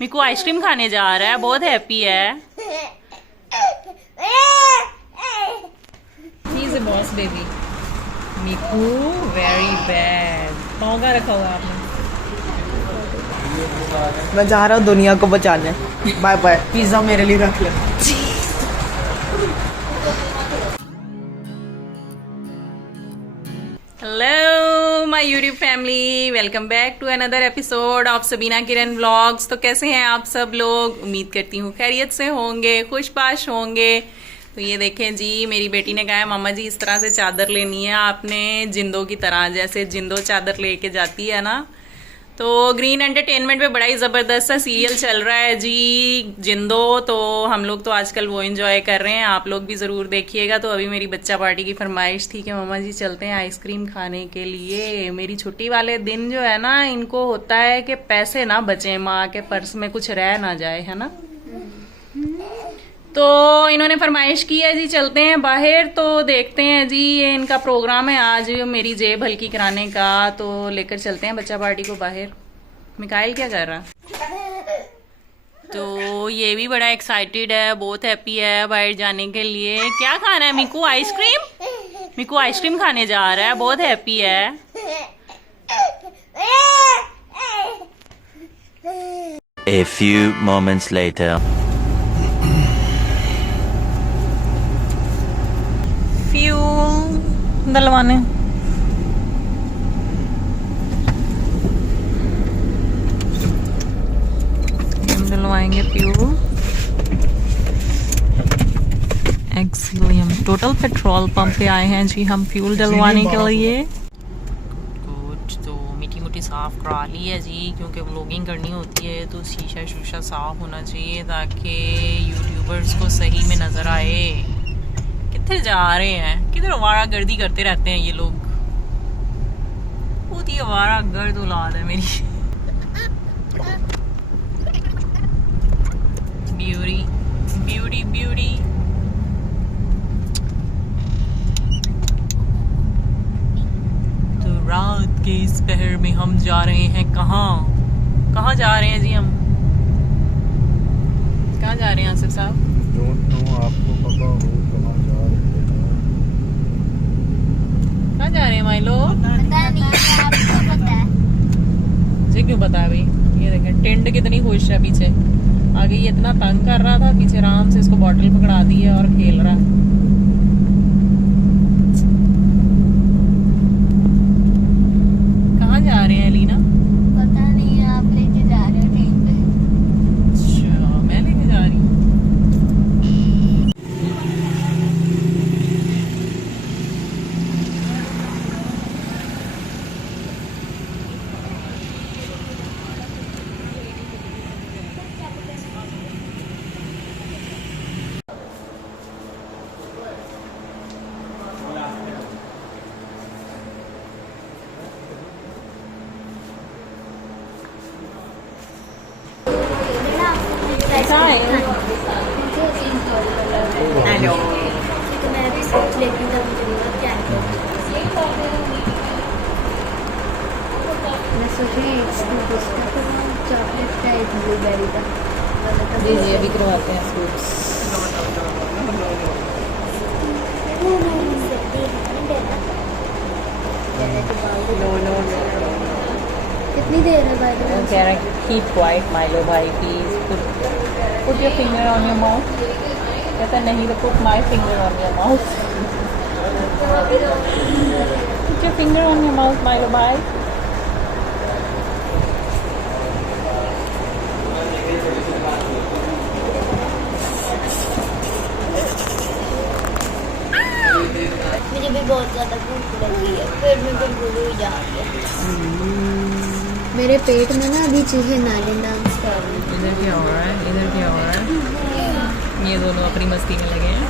मीकू ice cream खाने जा रहा है, बहुत हैप्पी है। He is a boss baby. Miku very bad. पाँव का रखा हुआ आपने? मैं जा रहा हूँ दुनिया को बचाने। Bye bye. पिज्जा मेरे लिए रख ले। Hello my YouTube family, welcome back to another episode of Sabina Kiran vlogs. तो कैसे हैं आप सब लोग? उम्मीद करती हूँ खैरियत से होंगे, खुशबाश होंगे। तो ये देखें जी, मेरी बेटी ने कहा है मामा जी इस तरह से चादर लेनी है आपने, जिंदो की तरह, जैसे जिंदो चादर लेके जाती है ना। तो ग्रीन एंटरटेनमेंट पे बड़ा ही ज़बरदस्त सा सीरियल चल रहा है जी, जिंदो। तो हम लोग तो आजकल वो एंजॉय कर रहे हैं, आप लोग भी ज़रूर देखिएगा। तो अभी मेरी बच्चा पार्टी की फरमाइश थी कि मामा जी चलते हैं आइसक्रीम खाने के लिए। मेरी छुट्टी वाले दिन जो है ना, इनको होता है कि पैसे ना बचें, माँ के पर्स में कुछ रह ना जाए, है ना। तो इन्होंने फरमाइश की है जी चलते हैं बाहर। तो देखते हैं जी, ये इनका प्रोग्राम है आज मेरी जेब हल्की कराने का। तो लेकर चलते हैं बच्चा पार्टी को बाहर। मिकाइल क्या कर रहा? तो ये भी बड़ा एक्साइटेड है, बहुत हैप्पी है बाहर जाने के लिए। क्या खाना है मीकू? आइसक्रीम। मीकू आइसक्रीम खाने जा रहा है, बहुत हैप्पी है। A few moments later. Fuel डलवाने। डलवाएंगे फ्यूल। एक्सीलियम टोटल पेट्रोल पंप पे आए हैं जी हम फ्यूल डलवाने के लिए। कुछ तो मिट्टी मुट्टी साफ करा ली है जी, क्योंकि व्लॉगिंग करनी होती है तो शीशा शूशा साफ होना चाहिए ताकि यूट्यूबर्स को सही में नजर आए। किधर जा रहे हैं, किधर आवारा गर्दी करते रहते हैं ये लोग। बहुत ही आवारा गर्द औलाद है मेरी। Beauty beauty beauty. तो रात के इस पहर में हम जा रहे हैं कहाँ जा रहे हैं जी? हम कहाँ जा रहे हैं आसिफ साहब? आपको पता हो कहाँ जा रहे हैं? कहाँ जा रहे हैं माइलो? पता नहीं, आपको पता है? मुझे क्यों पता है भाई? ये देखें टेंड कितनी खुश है पीछे। आगे ये इतना तंग कर रहा था, पीछे आराम से इसको बॉटल पकड़ा दी है और खेल रहा है। कहाँ जा रहे हैं लीना? पता नहीं, आप लेके जा रहे हो ट्रेन पे। अच्छा, मैं लेके जा रही हूँ। हेलो। तो मैं भी सोच लेती हूँ तब मुझे क्या है। मैं सोच रही हूँ चॉकलेट का, एक ब्लूबेरी का। जी जी, अभी करवाते हैं स्कूप्स। कितनी देर है भाई? वो कह रहा है कीप क्वाइट माइलो भाई, please put your finger on your mouth. कहता नहीं, तो put my finger on your mouth. Put your finger on your mouth Milo भाई। मुझे भी बहुत ज़्यादा भूख लगी है, पेट में गुड़गुड़ ही जा रही है। मेरे पेट में ना अभी चूहे नाले डांस कर रहे हैं। इधर क्या हो रहा है? इधर क्या हो रहा है? ये दोनों अपनी मस्ती में लगे हैं।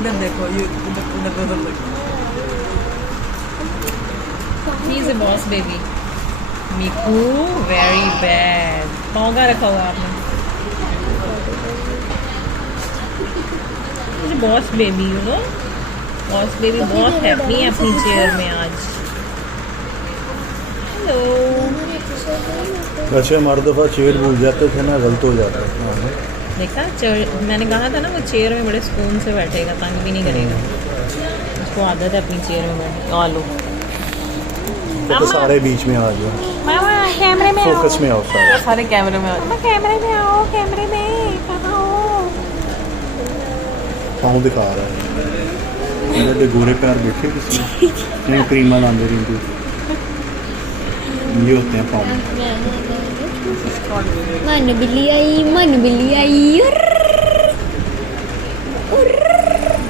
उधर देखो, ये उधर देखो। He is a boss baby. Miku very bad. पाँव का रखा हुआ आपने? Boss baby, you know. Boss baby बहुत हैप्पी है अपनी चेयर में आज। हेलो। वैसे हमारे दफ़ा चेयर भूल जाते थे ना, गलत हो जाता है। देखा मैंने कहा था ना वो चेयर में बड़े सुकून से बैठेगा, तंग भी नहीं करेगा। उसको आदत है अपनी चेयर में बैठने। आ लो तो सारे बीच में आ जाओ, मामा, कैमरे में फोकस में आओ सारे। सारे कैमरे में कैमरे में आओ, कैमरे में कहाँ हो? पाँव दिखा रहा है मेरे गोरे पैर देखे किसी ने क्रीमा लाते रही, ये होते हैं पाँव। मन बिल्ली आई, मन बिल्ली आई।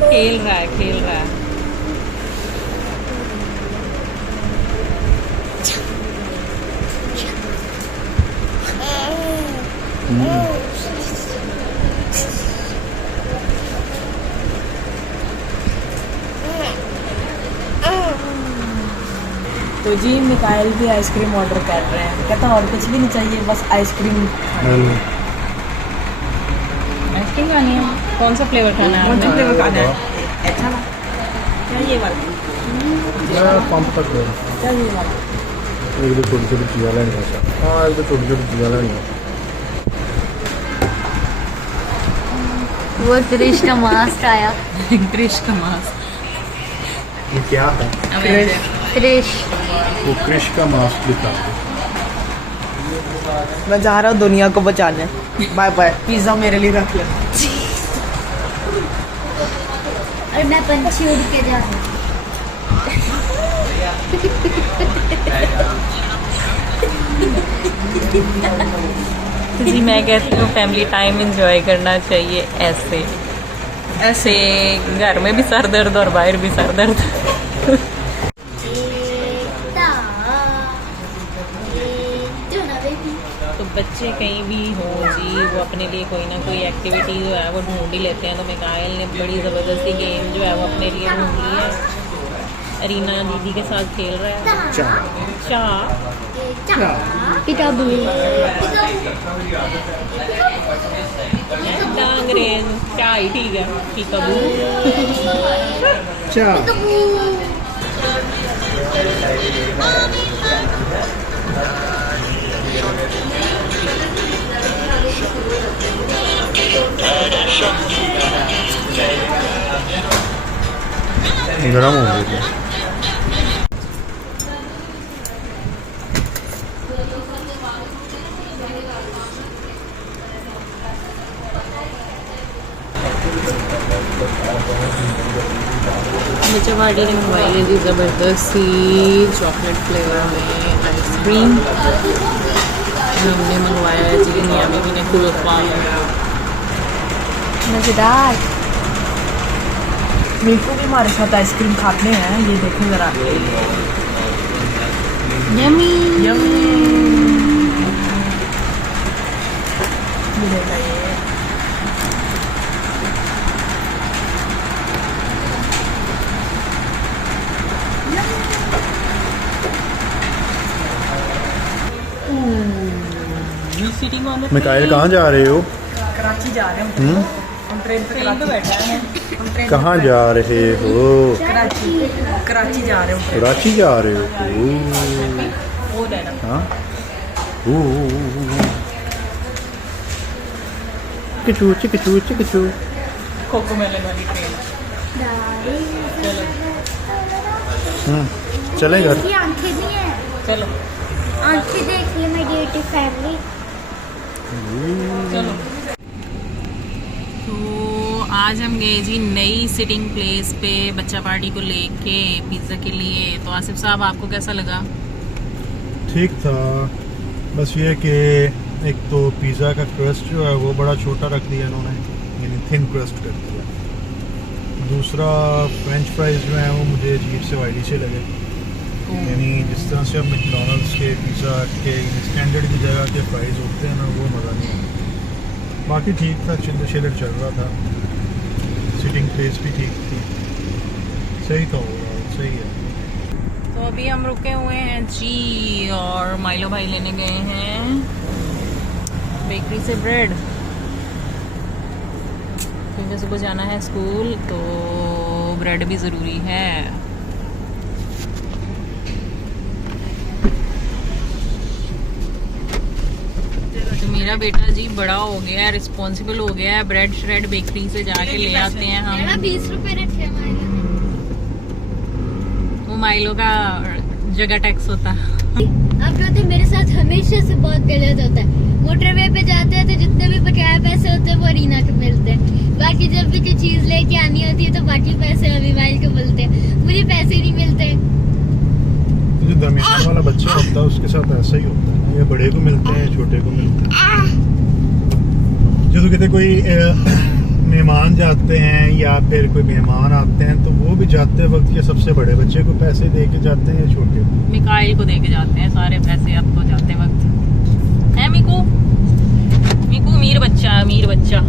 खेल रहा है, खेल रहा है। तो जी मिकाइल भी आइसक्रीम ऑर्डर कर रहे हैं। कहता और कुछ भी नहीं चाहिए, बस आइसक्रीम। आइसक्रीम खानी है? कौन सा फ्लेवर खाना है? कौन सा फ्लेवर खाना है? अच्छा ना, क्या ये वाला? पंप तक क्या ये वाला? एक तो छोटी छोटी चीज़ा लेनी है। हाँ, एक तो छोटी छोटी चीज़ा लेनी है। वो त्रिश का मास्क आया। क्रिश का मास्क। ये क्या है? त्रिश वो क्रिश का मास्क दिखा दो। मैं जा रहा हूँ दुनिया को बचाने। Bye bye. पिज्जा मेरे लिए रख लेना। और मैं पंछी उड़ के जा रहा हूँ। जी मैं कहती हूँ फैमिली टाइम एंजॉय करना चाहिए ऐसे ऐसे। घर में भी सर दर्द और बाहर भी सर दर्द। तो बच्चे कहीं भी हो जी, वो अपने लिए कोई ना कोई एक्टिविटी जो है वो ढूंढ ही लेते हैं। तो मिकाइल ने बड़ी ज़बरदस्ती गेम जो है वो अपने लिए ढूंढ ली है। अरीना दीदी के साथ खेल रहा है। चाह किताबू अंग्रेज चाय ही ठीक है। पीकाबू गरम हो गई। बच्चा पार्टी ने मंगवाई है जी ज़बरदस्ती चॉकलेट फ्लेवर में आइसक्रीम। हमने मंगवाया है जी मियाँ बीवी ने कुल्फा। मज़ेदार। मेरे को भी हमारे साथ आइसक्रीम खाते हैं। ये देखें ज़रा। Yummy yummy. मिलेगा ये। मिकाइल कहाँ जा रहे हो? कराची जा रहे हैं हम। ट्रेन पे बैठा है। हम ट्रेन कहाँ जा रहे हो? कराची जा रहे हो। कराची जा रहे हो? वो लेना। हाँ। चिकचू चिकचू चिकचू। कोको मेलन वाली ट्रेन। चले घर। इसकी आंखें भी हैं। चलो आंखें देखिए मेरी बेटी फैमिली। चलो। तो आज हम गए जी नई सिटिंग प्लेस पे बच्चा पार्टी को लेके पिज़्ज़ा के लिए। तो आसिफ साहब आपको कैसा लगा? ठीक था, बस ये कि एक तो पिज़्ज़ा का क्रस्ट जो है वो बड़ा छोटा रख दिया इन्होंने, यानी थिन क्रस्ट कर दिया। दूसरा फ्रेंच फ्राइज जो है वो मुझे अजीब से वाइडी से लगे, यानी जिस तरह से अब मैकडॉनल्ड्स के पिज़्ज़ा के स्टैंडर्ड की जगह के फ्राइज होते हैं ना, वो मज़ा नहीं आता। बाकी ठीक था, चिल्लर चिल्लर चल रहा था, सिटिंग प्लेस भी ठीक थी, सही था, ओवरऑल सही है। तो अभी हम रुके हुए हैं जी और माइलो भाई लेने गए हैं बेकरी से ब्रेड, क्योंकि सुबह जाना है स्कूल। तो ब्रेड भी ज़रूरी है। तो मेरा बेटा जी बड़ा हो गया है, रिस्पॉन्सिबल हो गया है। ब्रेड श्रेड बेकरी से जाके ले आते हैं हम। 20 रुपए रखे हमारे। वो माइलो का जगह टैक्स होता है। आप कहते हैं मेरे साथ हमेशा से बहुत गलत होता है। मोटरवे पे जाते हैं तो जितने भी बकाया पैसे होते हैं वो रीना को मिलते हैं। बाकी जब भी कोई चीज लेके आनी होती है तो बाकी पैसे अभिमाइल को मिलते हैं, मुझे पैसे नहीं मिलते। जो दरमियान वाला बच्चा होता है उसके साथ ऐसा ही होता है, ये बड़े को मिलते हैं, छोटे को मिलते हैं। जो तो कहते कोई मेहमान जाते हैं या फिर कोई मेहमान आते हैं तो वो भी जाते वक्त या सबसे बड़े बच्चे को पैसे दे के जाते हैं या छोटे को? मिकाइल को दे के जाते हैं सारे पैसे आपको जाते वक्त है। मिकू मिकू मीर बच्चा, मीर बच्चा।